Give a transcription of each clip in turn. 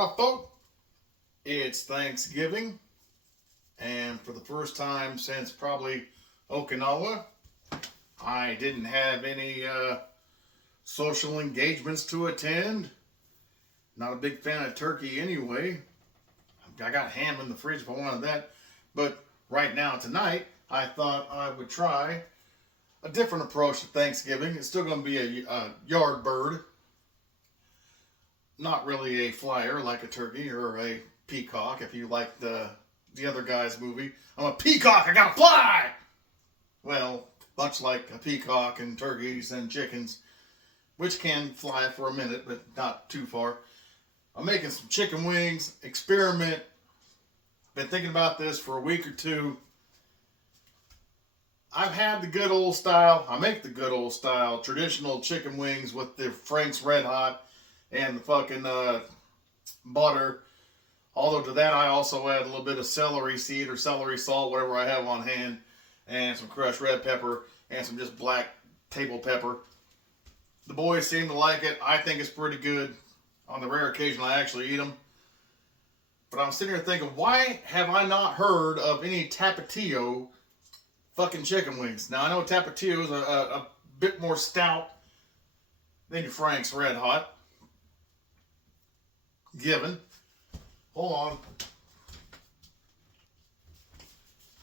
What up, folks? It's Thanksgiving, and for the first time since probably Okinawa, I didn't have any social engagements to attend. Not a big fan of turkey anyway. I got ham in the fridge if I wanted that, but right now, tonight, I thought I would try a different approach to Thanksgiving. It's still going to be a yard bird. Not really a flyer like a turkey or a peacock, if you like the other guy's movie. I'm a peacock, I gotta fly! Well, much like a peacock and turkeys and chickens, which can fly for a minute, but not too far. I'm making some chicken wings, experiment. Been thinking about this for a week or two. I've had the good old style, I make the good old style traditional chicken wings with the Frank's Red Hot and the fucking butter. Although to that I also add a little bit of celery seed or celery salt, whatever I have on hand, and some crushed red pepper and some just black table pepper. The boys seem to like it. I think it's pretty good. On the rare occasion I actually eat them. But I'm sitting here thinking, why have I not heard of any Tapatio fucking chicken wings? Now I know Tapatio is a bit more stout than your Frank's Red Hot. Given. Hold on.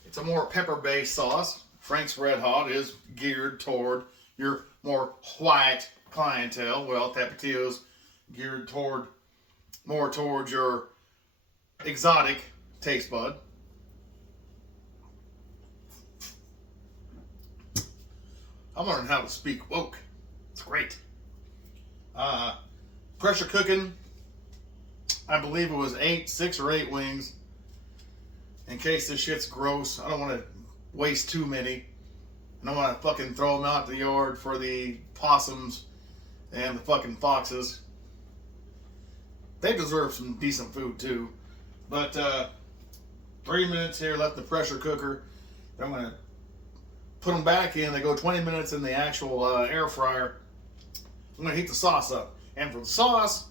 It's a more pepper-based sauce. Frank's Red Hot is geared toward your more white clientele. Well, Tapatio's geared more towards your exotic taste bud. I'm learning how to speak woke. It's great. Pressure cooking. I believe it was 6 or 8 wings. In case this shit's gross, I don't want to waste too many. I don't want to fucking throw them out the yard for the possums and the fucking foxes. They deserve some decent food too. But 3 minutes here left in the pressure cooker. Then I'm going to put them back in. They go 20 minutes in the actual air fryer. I'm going to heat the sauce up. And for the sauce,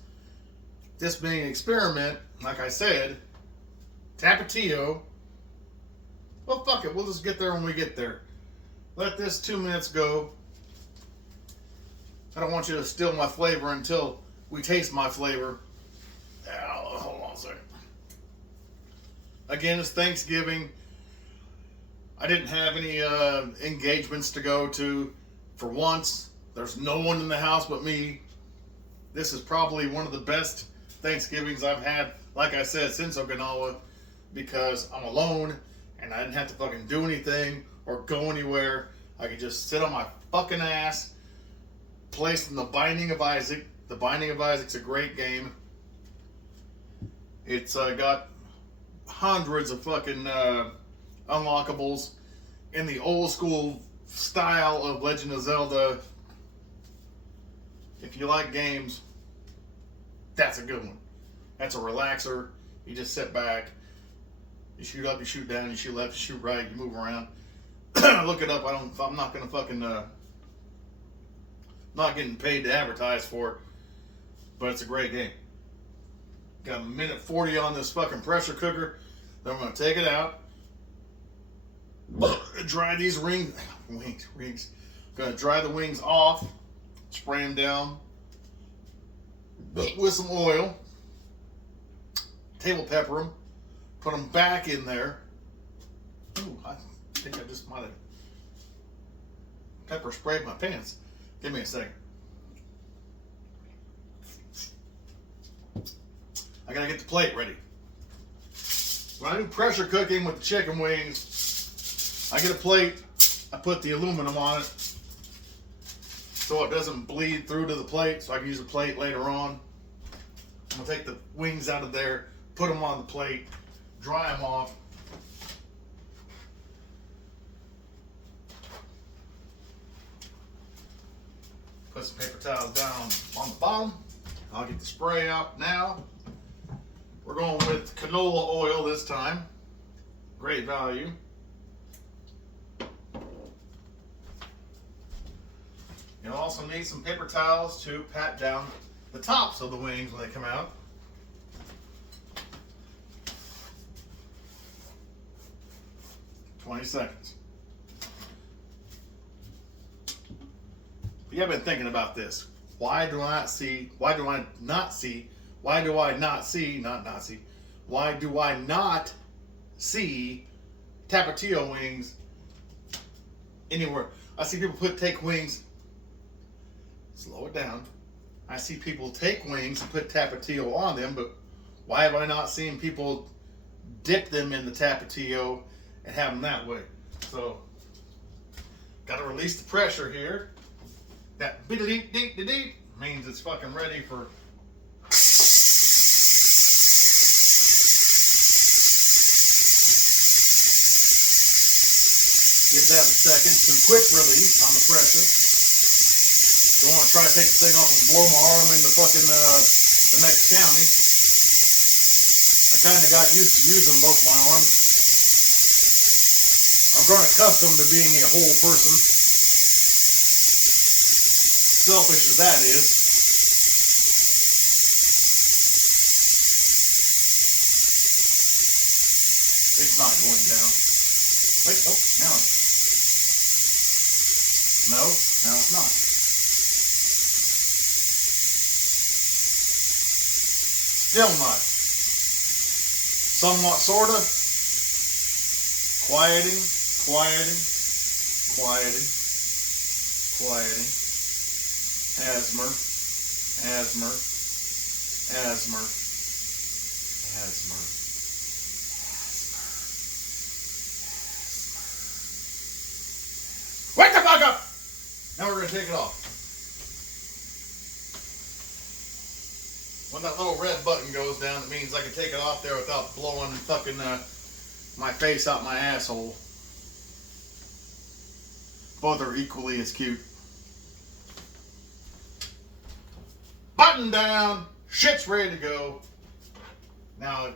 this being an experiment, like I said, Tapatio. Well, fuck it. We'll just get there when we get there. Let this 2 minutes go. I don't want you to steal my flavor until we taste my flavor. Hold on a second. Again, it's Thanksgiving. I didn't have any engagements to go to. For once, there's no one in the house but me. This is probably one of the best Thanksgivings I've had, like I said, since Okinawa, because I'm alone and I didn't have to fucking do anything or go anywhere. I could just sit on my fucking ass, placed in The Binding of Isaac. The Binding of Isaac's a great game. It's got hundreds of fucking unlockables in the old school style of Legend of Zelda. If you like games, that's a good one. That's a relaxer. You just sit back. You shoot up, you shoot down, you shoot left, you shoot right, you move around. Look it up. I'm not gonna fucking not getting paid to advertise for it, but it's a great game. Got a minute 40 on this fucking pressure cooker. Then I'm gonna take it out. Dry these wings. Gonna dry the wings off. Spray them down with some oil, table pepper them, put them back in there. Ooh, I think I just might have pepper sprayed my pants. Give me a second. I gotta get the plate ready. When I do pressure cooking with the chicken wings, I get a plate, I put the aluminum on it so it doesn't bleed through to the plate, so I can use the plate later on. I'm gonna take the wings out of there, put them on the plate, dry them off. Put some paper towels down on the bottom. I'll get the spray out now. We're going with canola oil this time. Great value. You'll also need some paper towels to pat down the tops of the wings when they come out. 20 seconds. But yeah, I've been thinking about this. Why do I not see Tapatio wings anywhere? I see people take wings, slow it down. I see people take wings and put Tapatio on them, but why have I not seen people dip them in the Tapatio and have them that way? So, got to release the pressure here. That beep-a-deep-deep-deep means it's fucking ready for. Give that a second. Some quick release on the pressure. Don't want to try to take the thing off and blow my arm into fucking the next county. I kind of got used to using both my arms. I've grown accustomed to being a whole person. Selfish as that is. It's not going down. Wait, oh, now. No, now it's not. Still not. Somewhat, sorta. Quieting. Asthma. Wake the fuck up! Now we're gonna take it off. When that little red button goes down, it means I can take it off there without blowing fucking my face out my asshole. Both are equally as cute. Button down. Shit's ready to go. Now,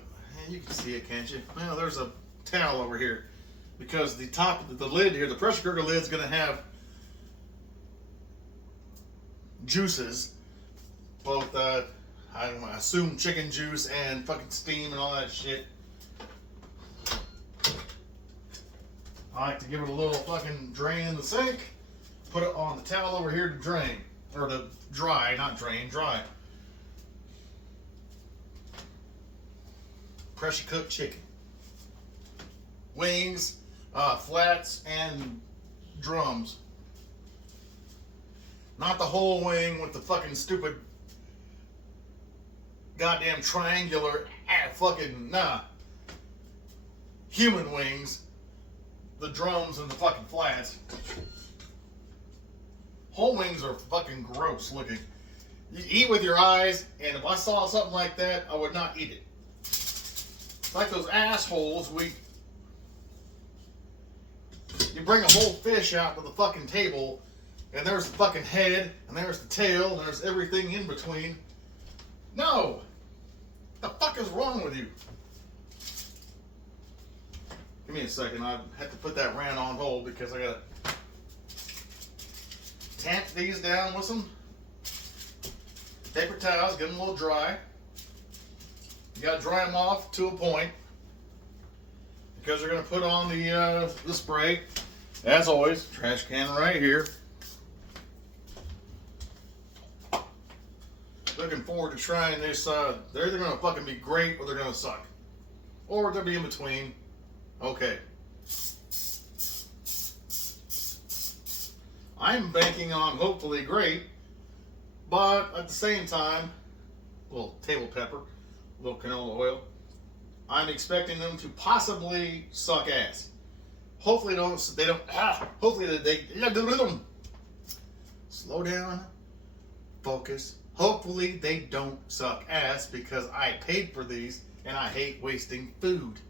you can see it, can't you? Well, there's a towel over here. Because the top of the lid here, the pressure cooker lid is going to have juices. Both, I assume chicken juice and fucking steam and all that shit. I like to give it a little fucking drain in the sink. Put it on the towel over here to drain. Or to dry, not drain, dry. Pressure cooked chicken. Wings, flats, and drums. Not the whole wing with the fucking stupid goddamn triangular fucking, nah. Human wings. The drums and the fucking flats. Whole wings are fucking gross looking. You eat with your eyes, and if I saw something like that, I would not eat it. It's like those assholes, you bring a whole fish out to the fucking table, and there's the fucking head, and there's the tail, and there's everything in between. No! What the fuck is wrong with you? Give me a second, I have to put that rant on hold because I gotta tamp these down with some paper towels, get them a little dry. You gotta dry them off to a point because you're gonna put on the spray. As always, trash can right here. Looking forward to trying this. They're either gonna fucking be great or they're gonna suck, or they'll be in between. Okay. I'm banking on hopefully great, but at the same time, a little table pepper, a little canola oil. I'm expecting them to possibly suck ass. Hopefully hopefully they slow down, focus. Hopefully they don't suck ass because I paid for these and I hate wasting food.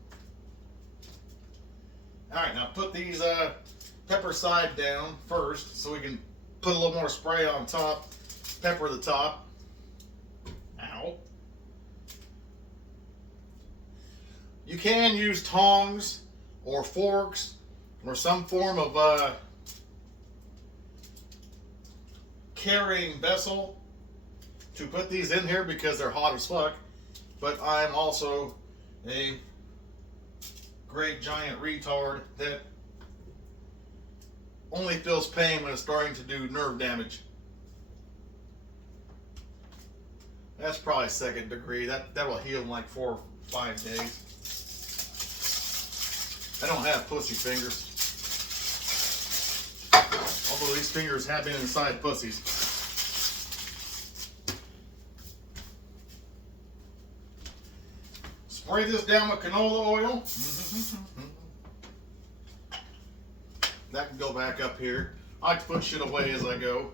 Alright, now put these pepper side down first so we can put a little more spray on top, pepper the top. Ow. You can use tongs or forks or some form of carrying vessel to put these in here because they're hot as fuck, but I'm also a great giant retard that only feels pain when it's starting to do nerve damage. That's probably 2nd degree. That will heal in like 4 or 5 days. I don't have pussy fingers. Although these fingers have been inside pussies. Spray this down with canola oil. That can go back up here. I like to put shit away as I go.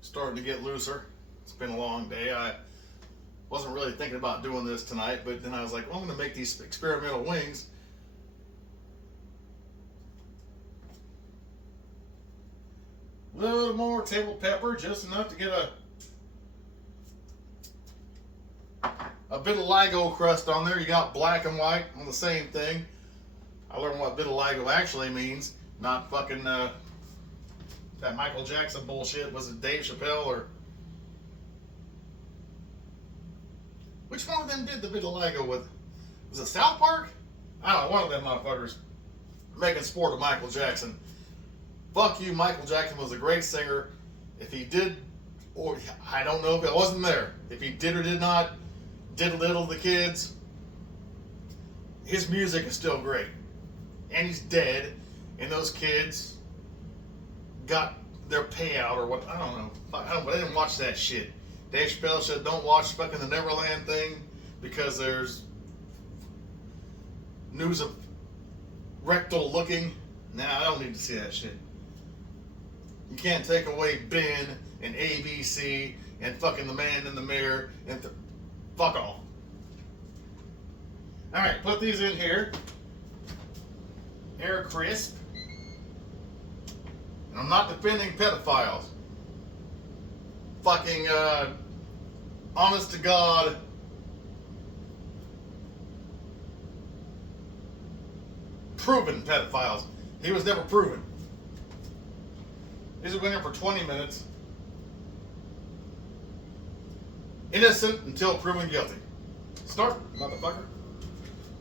Starting to get looser. It's been a long day. I wasn't really thinking about doing this tonight, but then I was like, well, I'm going to make these experimental wings. A little more table pepper, just enough to get a bit of Ligo crust on there. You got black and white on the same thing. I learned what vitiligo actually means, not fucking that Michael Jackson bullshit. Was it Dave Chappelle or which one of them did the vitiligo with? Was it South Park? I don't know, one of them motherfuckers making sport of Michael Jackson. Fuck you, Michael Jackson was a great singer. If he did, or I don't know if it wasn't there. If he did or did not, did little to the kids, his music is still great. And he's dead, and those kids got their payout or what, I don't know. I didn't watch that shit. Dave Chappelle said don't watch fucking the Neverland thing because there's news of rectal looking. Nah, I don't need to see that shit. You can't take away Ben and ABC and fucking The Man in the Mirror and fuck off. Alright, put these in here. Air crisp. And I'm not defending pedophiles. Fucking, honest to God, proven pedophiles. He was never proven. These have been here for 20 minutes. Innocent until proven guilty. Start, motherfucker.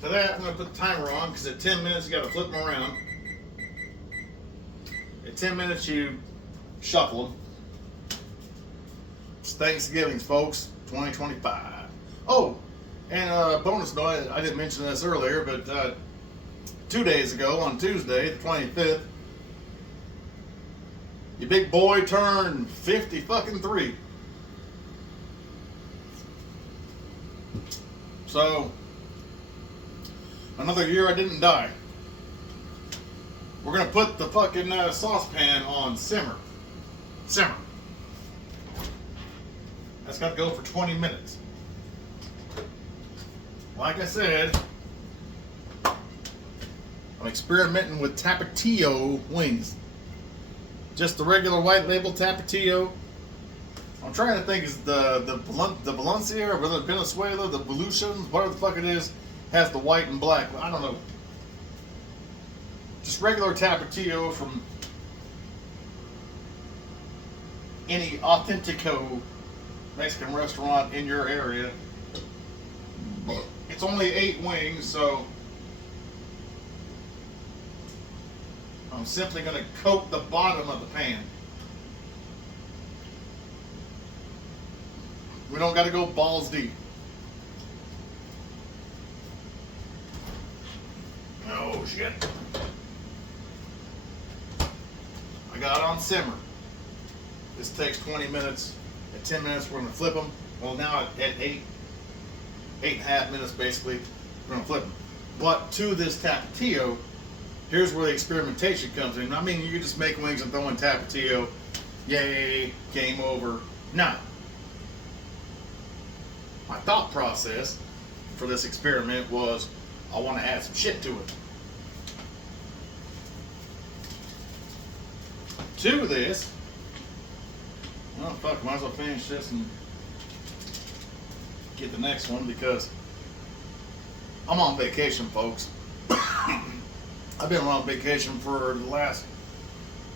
To that, I'm going to put the timer on because at 10 minutes you got to flip them around. At 10 minutes you shuffle them. It's Thanksgiving, folks, 2025. Oh, and bonus note, I didn't mention this earlier, but 2 days ago on Tuesday, the 25th, your big boy turned 50 fucking 3. So, another year I didn't die. We're gonna put the fucking saucepan on simmer. Simmer. That's gotta go for 20 minutes. Like I said, I'm experimenting with Tapatio wings. Just the regular white label Tapatio. I'm trying to think, is the Valencia or the Venezuela, the Volutions, whatever the fuck it is, has the white and black. I don't know. Just regular Tapatio from any Authentico Mexican restaurant in your area. It's only 8 wings, so I'm simply going to coat the bottom of the pan. We don't got to go balls deep. Oh shit. I got it on simmer. This takes 20 minutes. At 10 minutes we're going to flip them. Well, now at 8.5 minutes basically, we're going to flip them. But to this Tapatio, here's where the experimentation comes in. I mean, you can just make wings and throw in Tapatio. Yay, game over. No. My thought process for this experiment was I want to add some shit to it. To this, oh fuck, might as well finish this and get the next one because I'm on vacation, folks. I've been on vacation for the last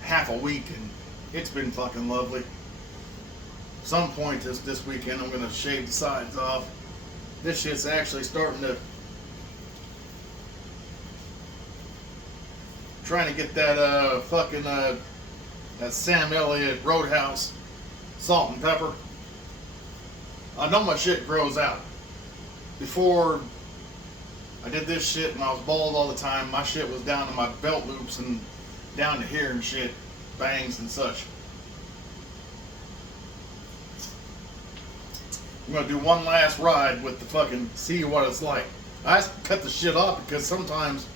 half a week and it's been fucking lovely. Some point this weekend I'm gonna shave the sides off. This shit's actually starting to trying to get that fucking that Sam Elliott Roadhouse salt and pepper. I know my shit grows out. Before I did this shit and I was bald all the time, my shit was down to my belt loops and down to here and shit, bangs and such. I'm gonna do one last ride with the fucking, see what it's like. I just cut the shit off because sometimes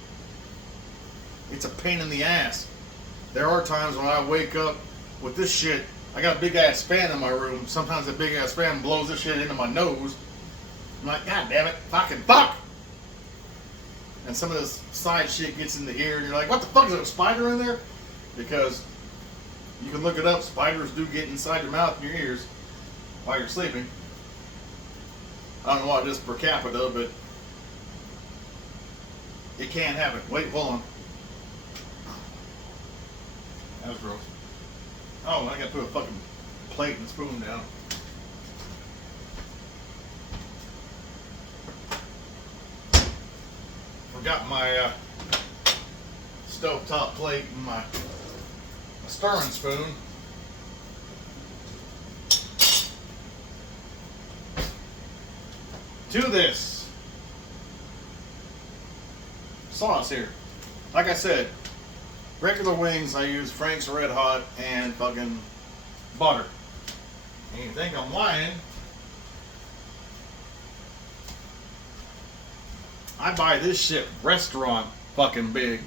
it's a pain in the ass. There are times when I wake up with this shit. I got a big ass fan in my room. Sometimes that big ass fan blows this shit into my nose. I'm like, God damn it, fucking fuck! And some of this side shit gets in the ear, and you're like, what the fuck, is there a spider in there? Because you can look it up, spiders do get inside your mouth and your ears while you're sleeping. I don't know what it is per capita, but it can happen. Wait, hold on. That was gross. Oh, I gotta put a fucking plate and spoon down. Forgot my stovetop plate and my stirring spoon. To this sauce here. Like I said, regular wings, I use Frank's Red Hot and fucking butter. And you think I'm lying? I buy this shit restaurant fucking big.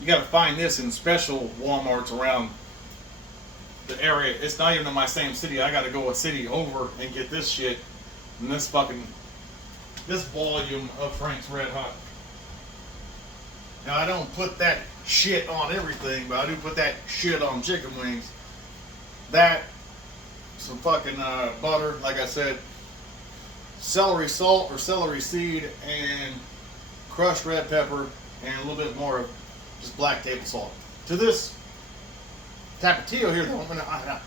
You gotta find this in special Walmarts around the area. It's not even in my same city. I gotta go a city over and get this shit and this volume of Frank's Red Hot. Now, I don't put that shit on everything, but I do put that shit on chicken wings. That, some fucking butter, like I said, celery salt or celery seed, and crushed red pepper, and a little bit more of just black table salt. To this Tapatio here, though, I'm gonna,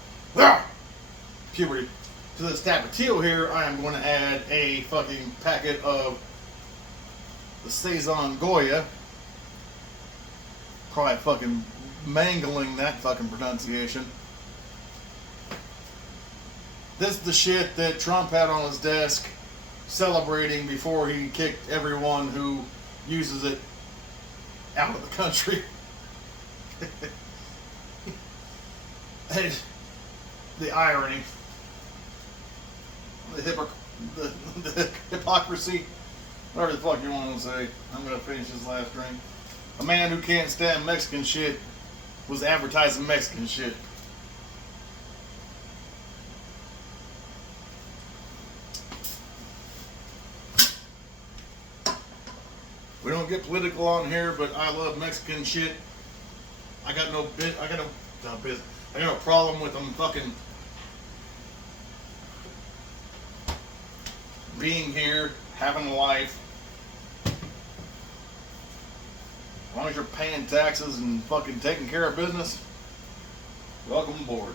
puberty. To this Tapatio here, I am going to add a fucking packet of the Saison Goya. Probably fucking mangling that fucking pronunciation. This is the shit that Trump had on his desk celebrating before he kicked everyone who uses it out of the country. And the irony, the hypocrisy, whatever the fuck you want to say. I'm gonna finish this last drink. A man who can't stand Mexican shit was advertising Mexican shit. We don't get political on here, but I love Mexican shit. I got no problem with them fucking being here, having a life. As long as you're paying taxes and fucking taking care of business, welcome aboard.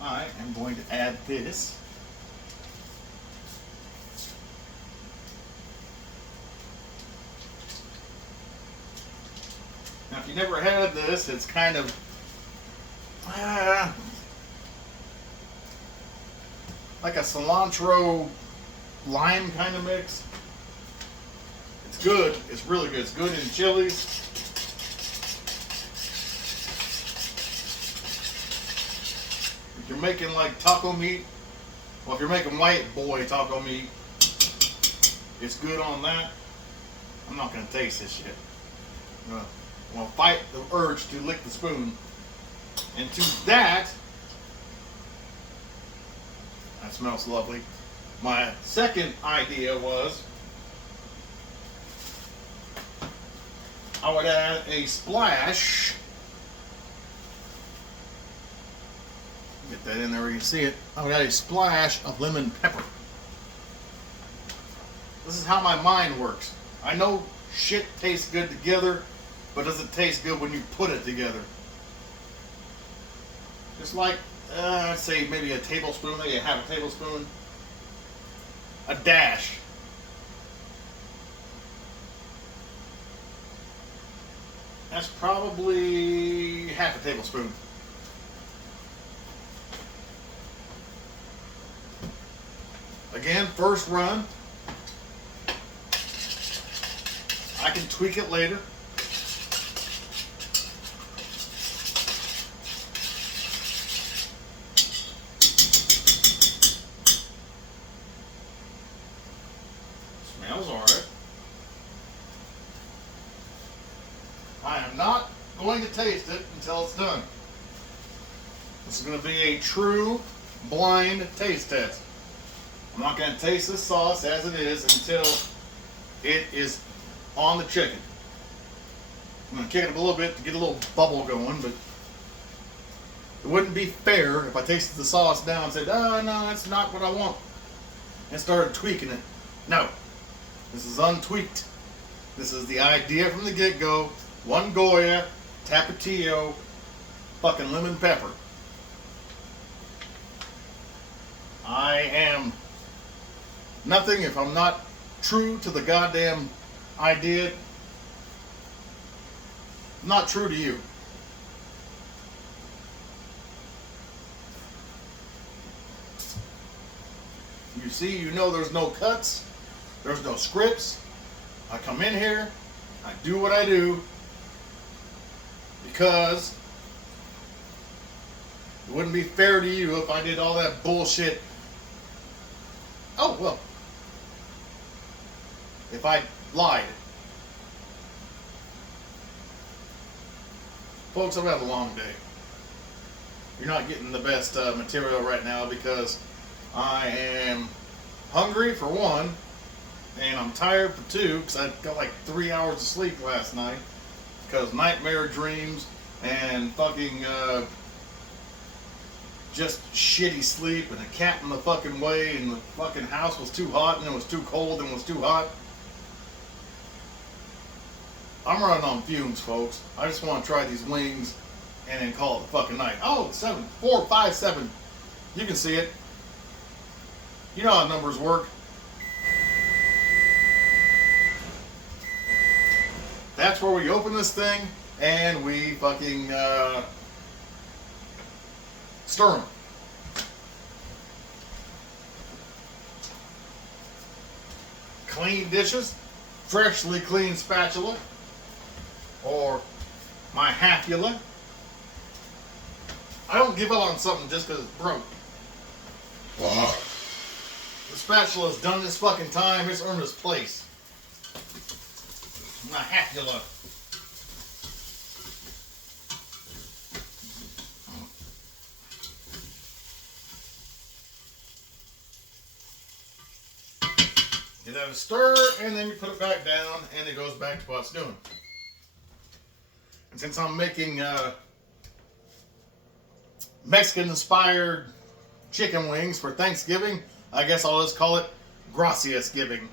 I am going to add this. Now, if you never had this, it's kind of like a cilantro lime kind of mix. It's good. It's really good. It's good in chilies. If you're making like taco meat, well, if you're making white boy taco meat, it's good on that. I'm not gonna taste this shit. I'm gonna fight the urge to lick the spoon. And to that smells lovely. My second idea was I would add a splash. Get that in there where you can see it. I would add a splash of lemon pepper. This is how my mind works. I know shit tastes good together, but does it taste good when you put it together? Just like I'd say maybe a tablespoon, maybe a half a tablespoon. A dash. That's probably half a tablespoon. Again, first run. I can tweak it later. Smells alright. I am not going to taste it until it's done. This is going to be a true blind taste test. I'm not going to taste this sauce as it is until it is on the chicken. I'm going to kick it up a little bit to get a little bubble going, but it wouldn't be fair if I tasted the sauce now and said, oh no, that's not what I want, and started tweaking it. No, this is untweaked. This is the idea from the get-go. One Goya, Tapatio, fucking lemon pepper. I am nothing if I'm not true to the goddamn idea. I'm not true to you. You see, you know there's no cuts, there's no scripts. I come in here, I do what I do because it wouldn't be fair to you if I did all that bullshit. Oh, well, if I lied. Folks, I've had a long day. You're not getting the best material right now because I am hungry for one, and I'm tired for two because I got like 3 hours of sleep last night because nightmare dreams and fucking just shitty sleep and a cat in the fucking way, and the fucking house was too hot and it was too cold and it was too hot. I'm running on fumes, folks. I just want to try these wings and then call it a fucking night. Oh, 7, 4, 5, 7. You can see it. You know how numbers work. That's where we open this thing and we fucking stir them. Clean dishes, freshly clean spatula, or my hafula. I don't give up on something just because it's broke. Wow. The spatula's done this fucking time. It's earned its place. My hafula. Give that a stir, and then you put it back down, and it goes back to what it's doing. And since I'm making Mexican-inspired chicken wings for Thanksgiving, I guess I'll just call it Gracias Giving.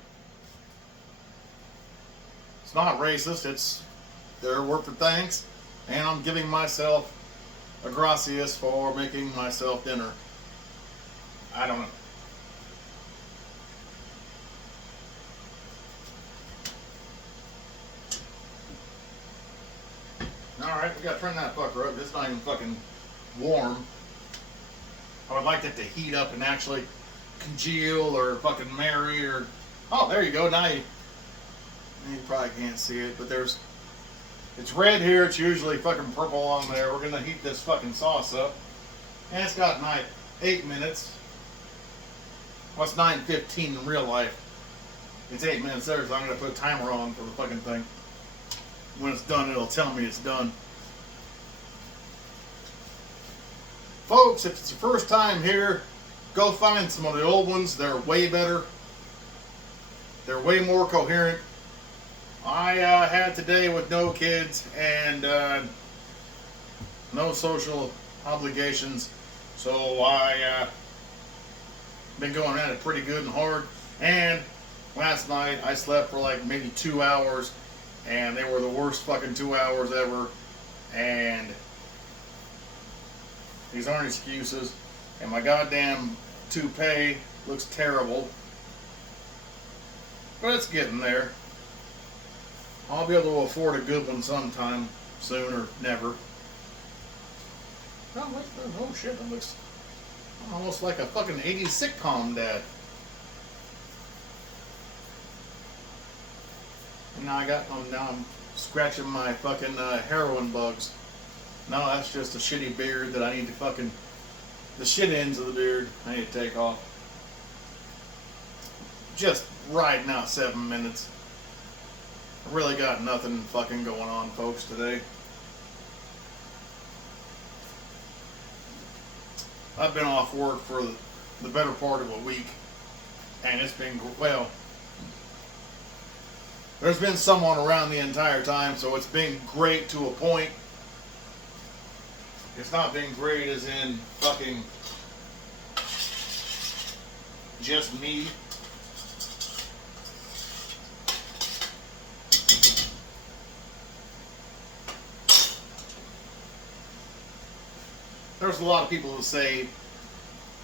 It's not racist, it's their word for thanks, and I'm giving myself a gracias for making myself dinner. I don't know. Alright, we gotta turn that fucker up. It's not even fucking warm. I would like that to heat up and actually congeal or fucking marry or... Oh, there you go. Now you probably can't see it, but there's... It's red here. It's usually fucking purple on there. We're gonna heat this fucking sauce up. And it's got 8 minutes. Well, it's 9:15 in real life. It's 8 minutes there, so I'm gonna put a timer on for the fucking thing. When it's done, it'll tell me it's done. Folks, if it's your first time here, go find some of the old ones. They're way better. They're way more coherent. I had today with no kids and no social obligations, so I been going at it pretty good and hard. And last night I slept for like maybe 2 hours, and they were the worst fucking 2 hours ever. And These aren't excuses. And my goddamn toupee looks terrible. But it's getting there. I'll be able to afford a good one sometime soon or never. Oh shit, that looks almost like a fucking 80s sitcom dad. And now I'm scratching my fucking heroin bugs. No, that's just a shitty beard that I need to fucking, the shit ends of the beard I need to take off. Just riding out 7 minutes. I really got nothing fucking going on, folks, today. I've been off work for the better part of a week, and it's been, well, there's been someone around the entire time, so it's been great to a point. It's not been great as in fucking just me. There's a lot of people who say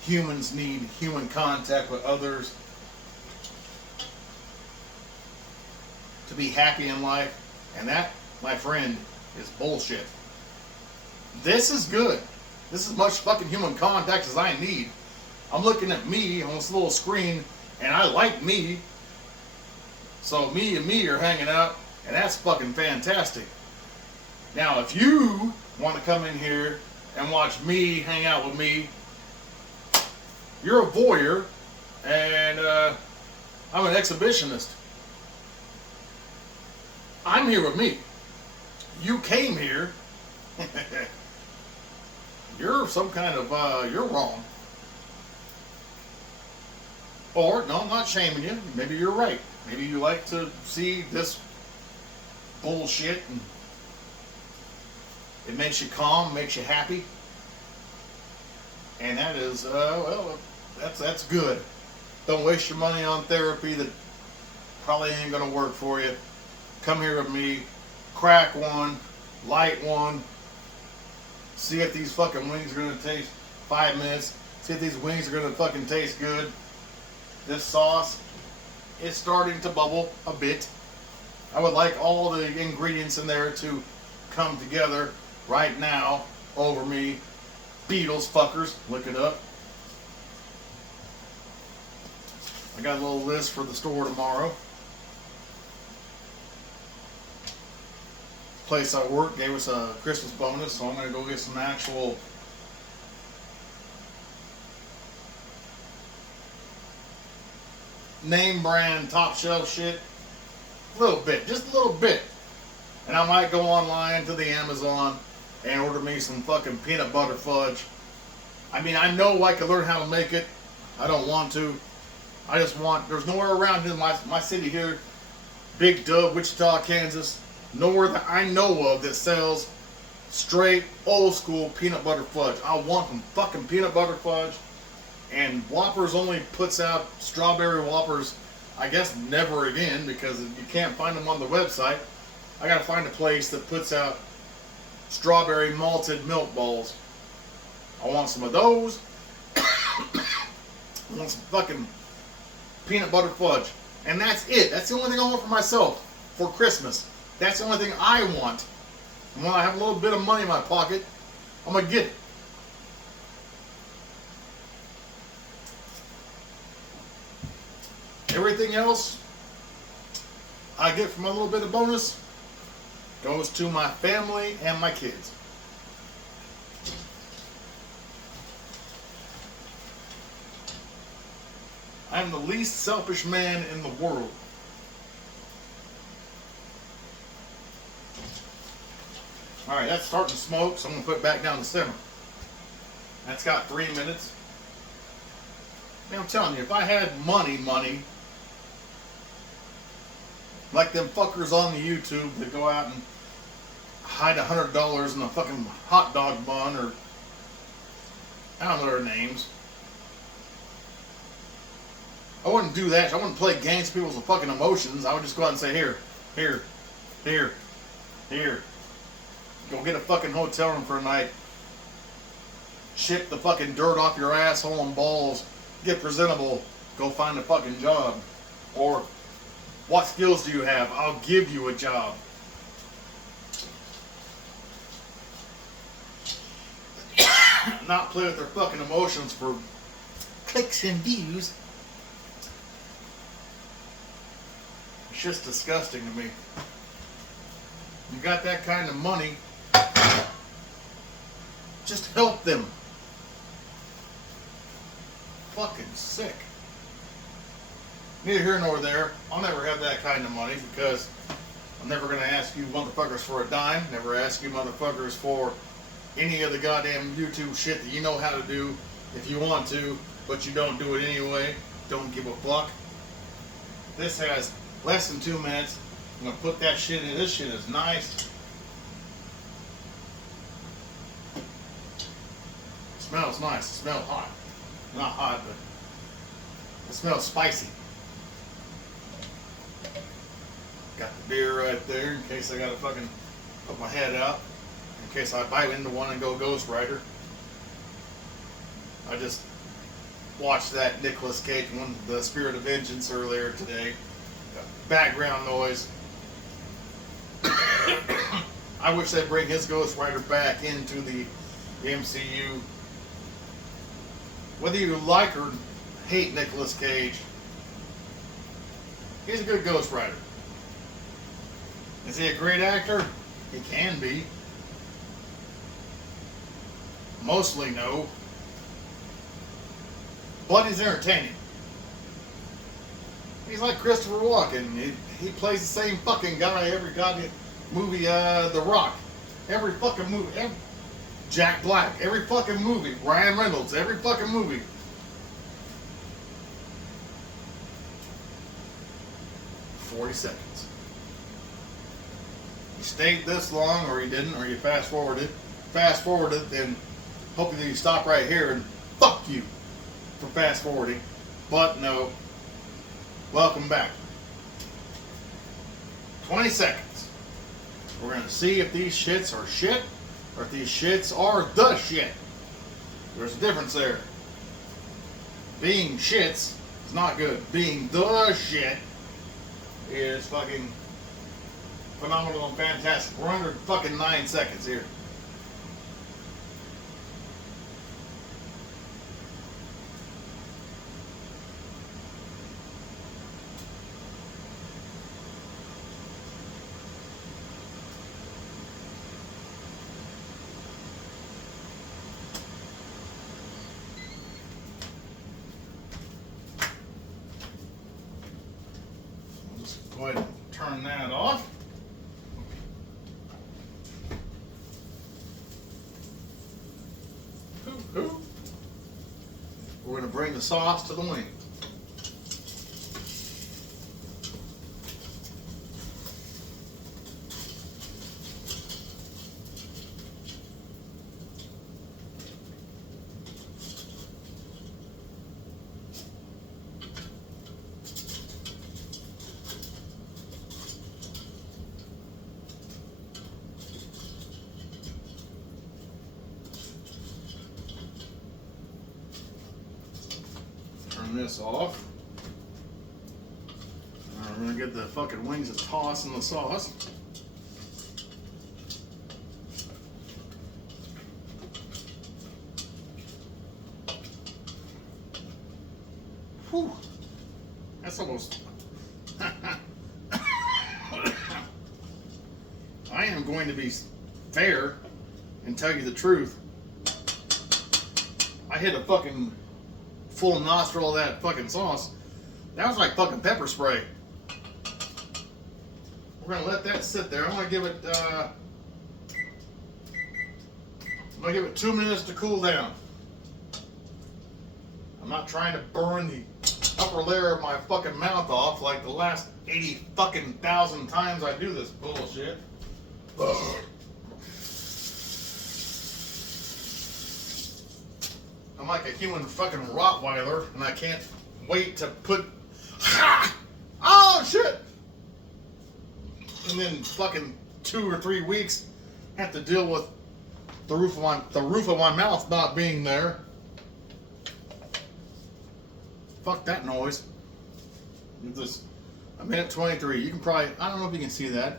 humans need human contact with others to be happy in life, and that, my friend, is bullshit. This is good. This is much fucking human contact as I need. I'm looking at me on this little screen, and I like me. So me and me are hanging out, and that's fucking fantastic. Now, if you want to come in here and watch me hang out with me, you're a voyeur, and I'm an exhibitionist. I'm here with me. You came here. You're some kind of, you're wrong. Or, no, I'm not shaming you. Maybe you're right. Maybe you like to see this bullshit and it makes you calm, makes you happy. And that is, well, that's good. Don't waste your money on therapy that probably ain't going to work for you. Come here with me, crack one, light one, see if these fucking wings are going to taste 5 minutes, see if these wings are going to fucking taste good. This sauce is starting to bubble a bit. I would like all the ingredients in there to come together right now over me. Beatles fuckers, look it up. I got a little list for the store tomorrow. Place I work gave us a Christmas bonus, so I'm going to go get some actual name brand top shelf shit. A little bit, just a little bit. And I might go online to the Amazon and order me some fucking peanut butter fudge. I mean, I know I can learn how to make it. I don't want to. I just want, there's nowhere around in my city here, Big Dub, Wichita, Kansas, nowhere that I know of that sells straight old school peanut butter fudge. I want some fucking peanut butter fudge. And Whoppers only puts out strawberry Whoppers, I guess never again, because you can't find them on the website. I gotta find a place that puts out strawberry malted milk balls. I want some of those. I want some fucking peanut butter fudge. And that's it. That's the only thing I want for myself for Christmas. That's the only thing I want. And when I have a little bit of money in my pocket, I'm gonna get it. Everything else I get from a little bit of bonus goes to my family and my kids. I'm the least selfish man in the world. Alright, that's starting to smoke, so I'm going to put it back down to simmer. That's got 3 minutes. Man, I'm telling you, if I had money, like them fuckers on the YouTube that go out and hide $100 in a fucking hot dog bun, or I don't know their names. I wouldn't do that. I wouldn't play games with people's fucking emotions. I would just go out and say, here, here, here, here. Go get a fucking hotel room for a night. Chip the fucking dirt off your asshole and balls. Get presentable. Go find a fucking job. Or, what skills do you have? I'll give you a job. Not play with their fucking emotions for clicks and views. It's just disgusting to me. You got that kind of money, just help them. Fucking sick. Neither here nor there. I'll never have that kind of money because I'm never going to ask you motherfuckers for a dime. Never ask you motherfuckers for any of the goddamn YouTube shit that you know how to do if you want to, but you don't do it anyway. Don't give a fuck. This has less than 2 minutes. I'm going to put that shit in. This shit is nice. It smells nice. It smells hot. Not hot, but it smells spicy. Got the beer right there in case I gotta fucking put my head out. In case I bite into one and go Ghost Rider. I just watched that Nicolas Cage one, The Spirit of Vengeance, earlier today. Got background noise. I wish they'd bring his Ghost Rider back into the MCU. Whether you like or hate Nicolas Cage, he's a good Ghost Rider. Is he a great actor? He can be. Mostly no. But he's entertaining. He's like Christopher Walken. He plays the same fucking guy every goddamn movie. The Rock. Every fucking movie. Jack Black. Every fucking movie. Ryan Reynolds. Every fucking movie. $40. You stayed this long, or you didn't, or you fast forwarded. Fast forwarded, then hopefully you stop right here and fuck you for fast forwarding. But no. Welcome back. 20 seconds. We're going to see if these shits are shit or if these shits are the shit. There's a difference there. Being shits is not good. Being the shit is fucking phenomenal and fantastic. We're under fucking 9 seconds here. Go ahead and turn that off. We're going to bring the sauce to the wing. Turn this off. We're going to get the fucking wings to toss in the sauce. Whew. That's almost... I am going to be fair and tell you the truth. I hit a fucking full nostril of that fucking sauce. That was like fucking pepper spray. We're gonna let that sit there. I'm gonna give it 2 minutes to cool down. I'm not trying to burn the upper layer of my fucking mouth off like the last 80 fucking thousand times I do this bullshit. I'm like a human fucking Rottweiler, and I can't wait to put... Oh, shit! And then fucking 2 or 3 weeks, have to deal with the roof of my mouth not being there. Fuck that noise. This a minute 23. You can probably, I don't know if you can see that.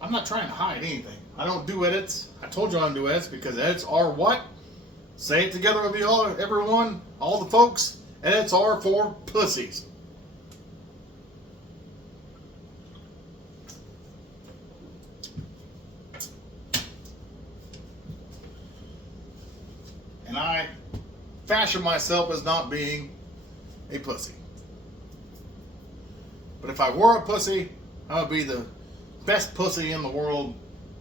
I'm not trying to hide anything. I don't do edits. I told you I don't do edits because edits are what? Say it together with me, all, everyone, all the folks. Edits are for pussies. And I fashion myself as not being a pussy. But if I were a pussy, I would be the best pussy in the world.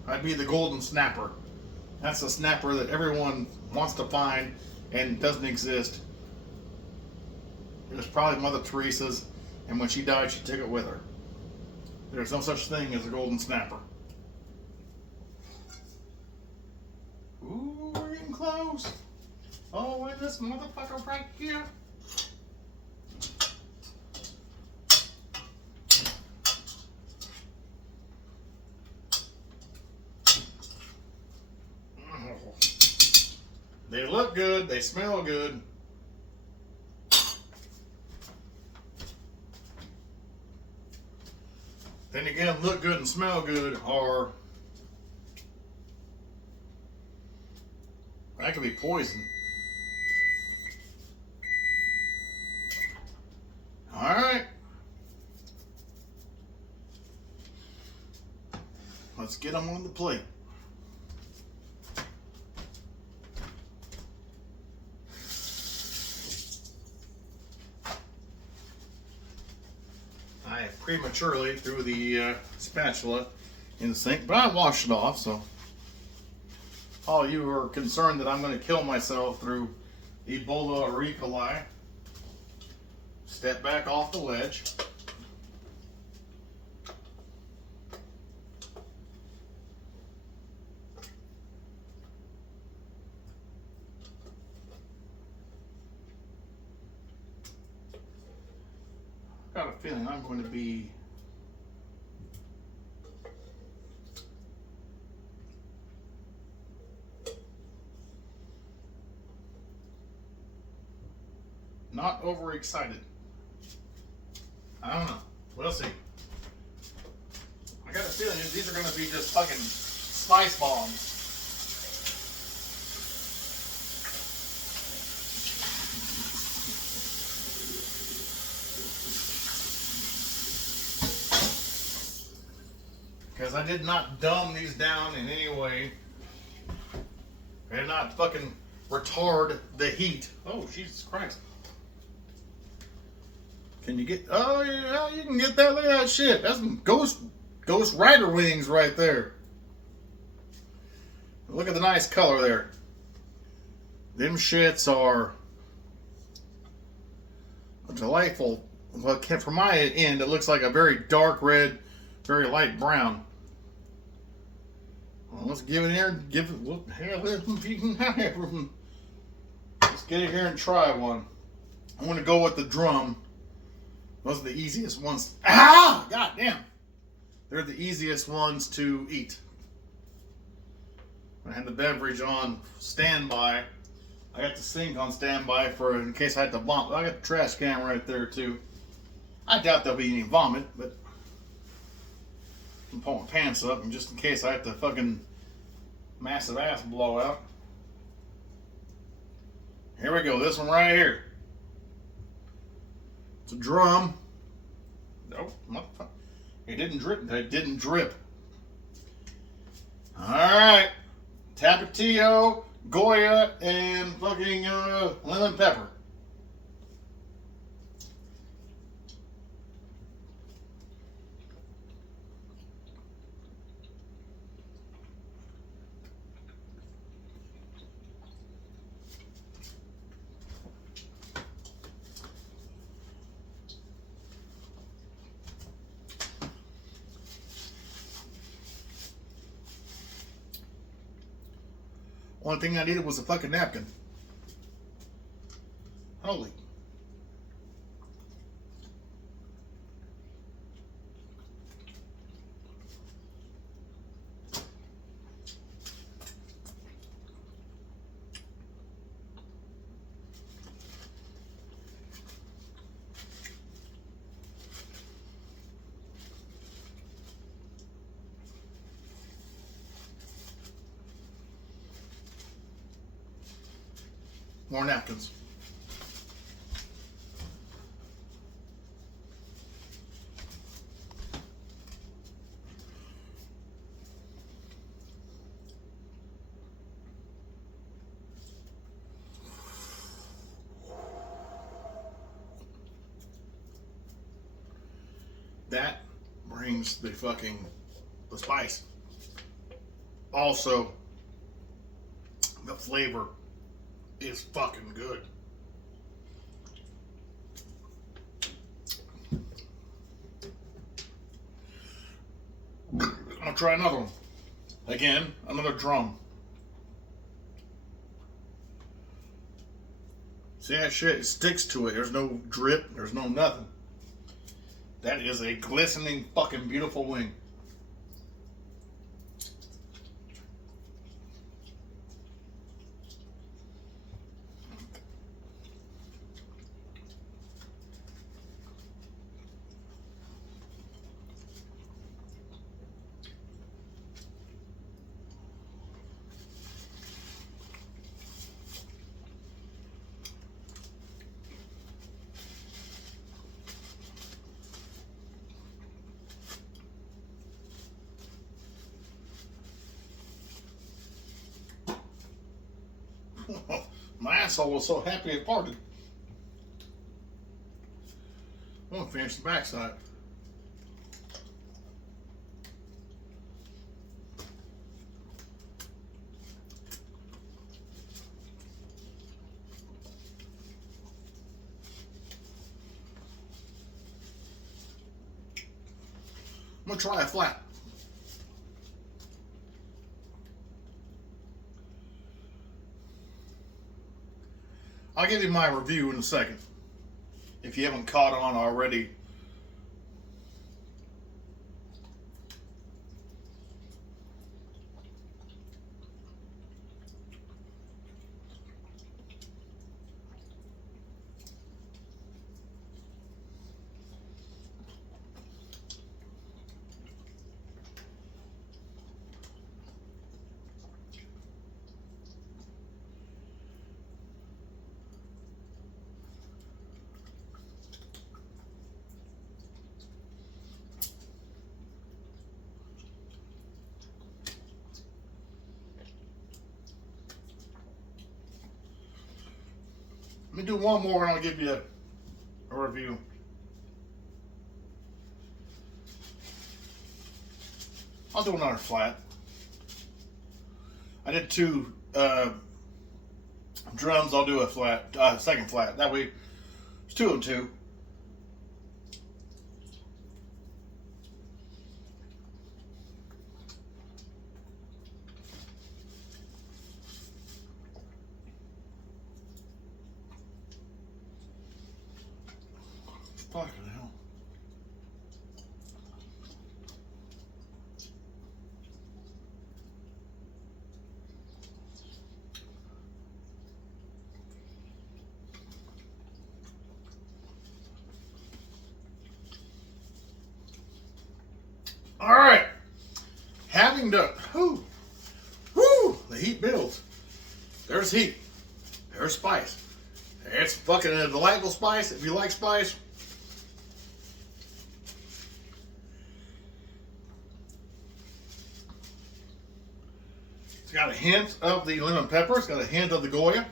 I'd be the golden snapper. That's the snapper that everyone wants to find and doesn't exist. It was probably Mother Teresa's, and when she died, she took it with her. There's no such thing as a golden snapper. Ooh, we're getting close. Oh, and this motherfucker right here. They look good, they smell good. Then again, look good and smell good are, that could be poison. Alright. Let's get them on the plate. I prematurely threw the spatula in the sink, but I washed it off, so all you are concerned that I'm going to kill myself through Ebola or E. coli, step back off the ledge. Got a feeling I'm going to be not overexcited. I don't know. We'll see. I got a feeling these are going to be just fucking spice bombs. Because I did not dumb these down in any way. I did not fucking retard the heat. Oh, Jesus Christ. Can you get, oh yeah, you can get that, look at that shit. That's some Ghost Rider wings right there. Look at the nice color there. Them shits are delightful. Well, from my end, it looks like a very dark red, very light brown. Well, let's give it here and give it, look, let's get it here and try one. I'm going to go with the drum. Those are the easiest ones. Ah! God damn. They're the easiest ones to eat. I had the beverage on standby. I got the sink on standby for in case I had to vomit. I got the trash can right there too. I doubt there'll be any vomit, but I'm pulling my pants up and just in case I have to fucking massive ass blowout. Here we go. This one right here. It's a drum. Nope, motherfucker. It didn't drip. It didn't drip. All right. Tapatio, Goya, and fucking lemon pepper. Only thing I needed was a fucking napkin. Holy. More napkins. That brings the spice. Also, the flavor is fucking good. I'll try another one. Again, another drum. See that shit? It sticks to it. There's no drip. There's no nothing. That is a glistening, fucking beautiful wing. My asshole was so happy it parted. I'm gonna finish the backside. I'm gonna try a flat. I'll give you my review in a second. If you haven't caught on already. Let me do one more and I'll give you a review. I'll do another flat. I did two drums. I'll do a flat, second flat. That way, it's 2 and 2. Fucking hell. All right. Having done, the heat builds. There's heat. There's spice. It's fucking a delightful spice. If you like spice, it's got a hint of the lemon pepper. It's got a hint of the Goya.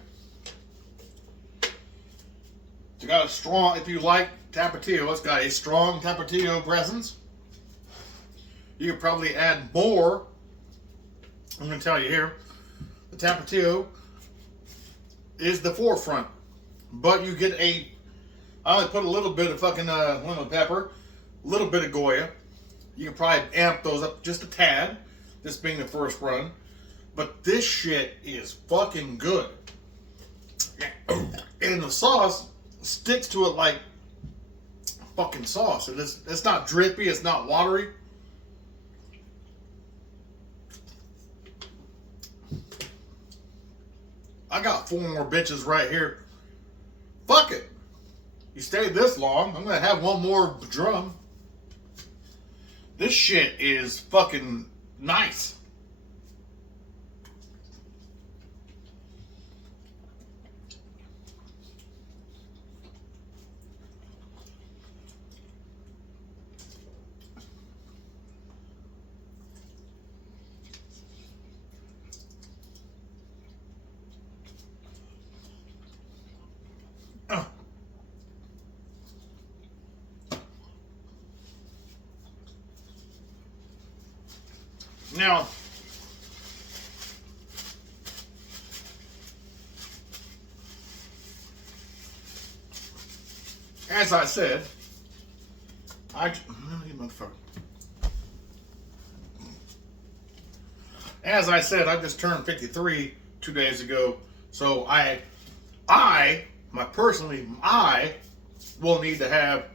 It's got a strong, if you like Tapatio, it's got a strong Tapatio presence. You could probably add more. I'm going to tell you here. The Tapatio is the forefront. But you get I only put a little bit of fucking lemon pepper, a little bit of Goya. You can probably amp those up just a tad, this being the first run. But this shit is fucking good. And the sauce sticks to it like fucking sauce. It's not drippy, it's not watery. I got 4 more bitches right here. Fuck it. You stayed this long, I'm gonna have one more drum. This shit is fucking nice. Now, as I said, as I said, I just turned 53 2 days ago, so I will need to have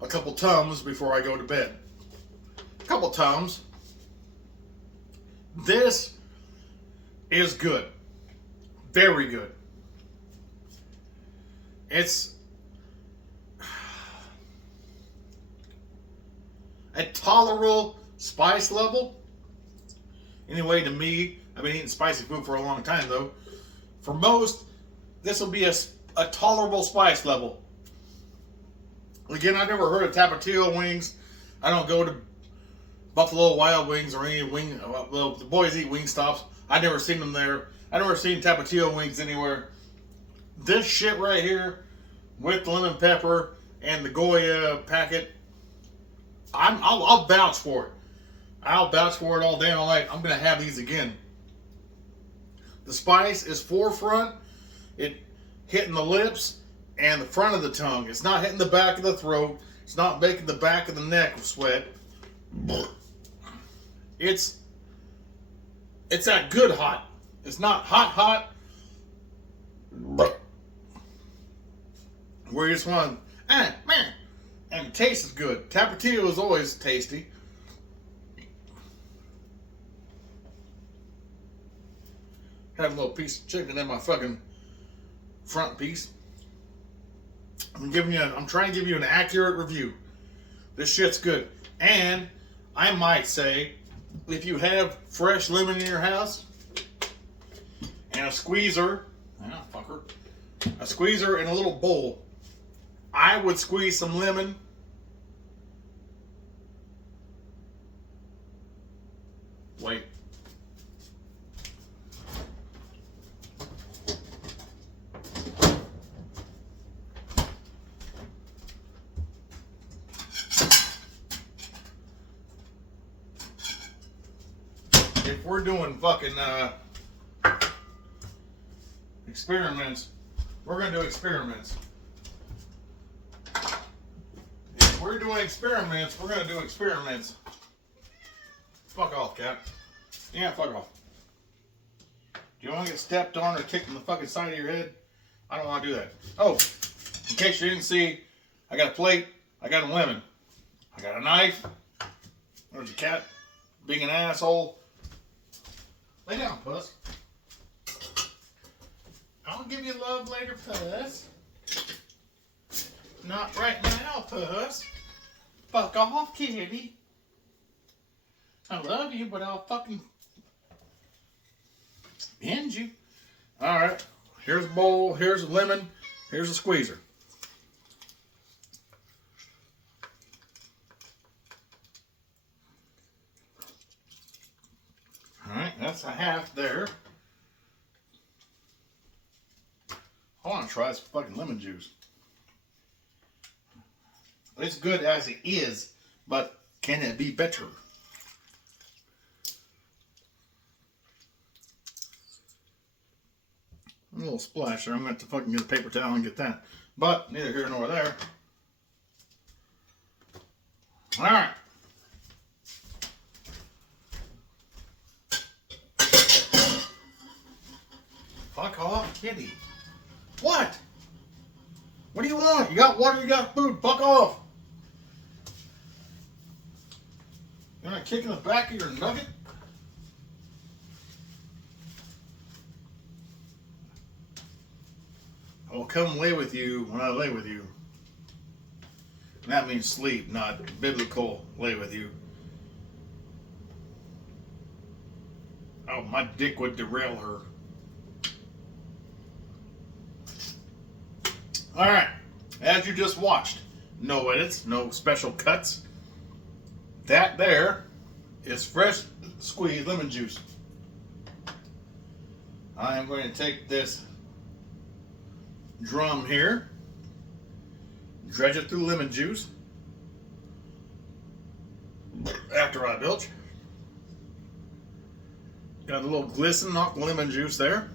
a couple Tums before I go to bed. A couple Tums. This is good. Very good. It's a tolerable spice level. Anyway, to me, I've been eating spicy food for a long time though. For most, this will be a tolerable spice level. Again, I've never heard of Tapatio wings. I don't go to Buffalo Wild Wings or any wing. Well, the boys eat wing stops. I've never seen them there. I've never seen Tapatio wings anywhere. This shit right here, with the lemon pepper and the Goya packet, I'll vouch for it. I'll vouch for it all day and all night. I'm gonna have these again. The spice is forefront. It hitting the lips and the front of the tongue. It's not hitting the back of the throat. It's not making the back of the neck sweat. It's that good hot. It's not hot. Where you just want man. And the taste is good. Tapatio is always tasty. Have a little piece of chicken in my fucking front piece. I'm trying to give you an accurate review. This shit's good. And I might say, if you have fresh lemon in your house and a squeezer, a squeezer in a little bowl, I would squeeze some lemon. Wait. If we're doing fucking experiments, we're gonna do experiments. If we're doing experiments, we're gonna do experiments. Fuck off, Cap. Yeah, fuck off. Do you want to get stepped on or kicked in the fucking side of your head? I don't want to do that. Oh, in case you didn't see, I got a plate. I got a lemon. I got a knife. There's your cat being an asshole. Lay down, puss. I'll give you love later, puss. Not right now, puss. Fuck off, kitty. I love you, but I'll fucking end you. Alright. Here's a bowl. Here's a lemon. Here's a squeezer. Alright, that's a half there. I want to try some fucking lemon juice. It's good as it is, but can it be better? A little splash there. I'm going to have to fucking get a paper towel and get that. But neither here nor there. Alright. Fuck off, kitty. What? What do you want? You got water, you got food. Fuck off. You're not kicking the back of your nugget? I will come lay with you when I lay with you. And that means sleep, not biblical lay with you. Oh, my dick would derail her. Alright, as you just watched, no edits, no special cuts. That there is fresh squeezed lemon juice. I am going to take this drum here, dredge it through lemon juice after I belch. Got a little glisten off lemon juice there.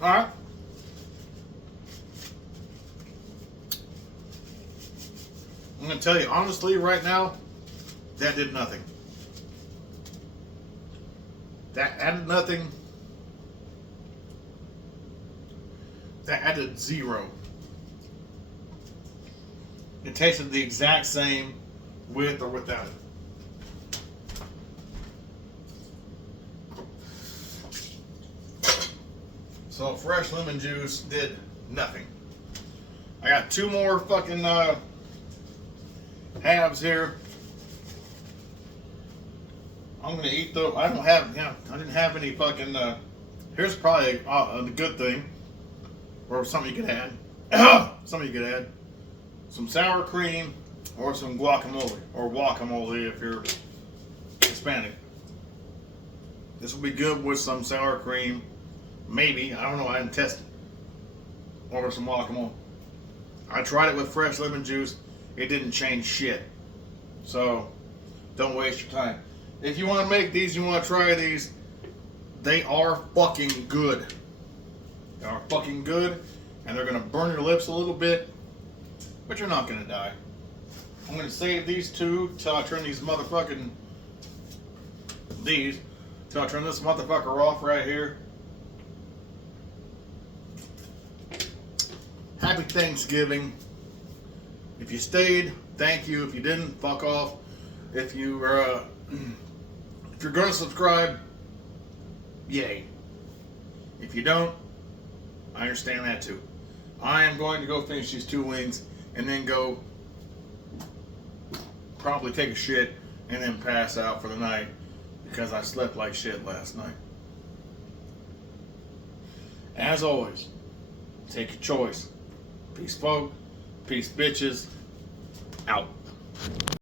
All right. I'm going to tell you honestly right now, that did nothing. That added nothing. That added zero. It tasted the exact same with or without it. So fresh lemon juice did nothing. I got two more fucking halves here. I'm gonna eat those. I didn't have any fucking. Here's probably a good thing, or something you could add. Something you could add. Some sour cream, or some guacamole, or guacamole if you're Hispanic. This will be good with some sour cream. Maybe, I don't know, I didn't test it. Or some guacamole. I tried it with fresh lemon juice. It didn't change shit. So, don't waste your time. If you want to make these, you want to try these, they are fucking good. They are fucking good. And they're going to burn your lips a little bit. But you're not going to die. I'm going to save these two till I turn these motherfucking... till I turn this motherfucker off right here. Happy Thanksgiving. If you stayed, thank you. If you didn't, fuck off. If you're gonna subscribe, yay. If you don't, I understand that too. I am going to go finish these two wings and then go probably take a shit and then pass out for the night because I slept like shit last night. As always, take your choice. Peace, folk. Peace, bitches. Out.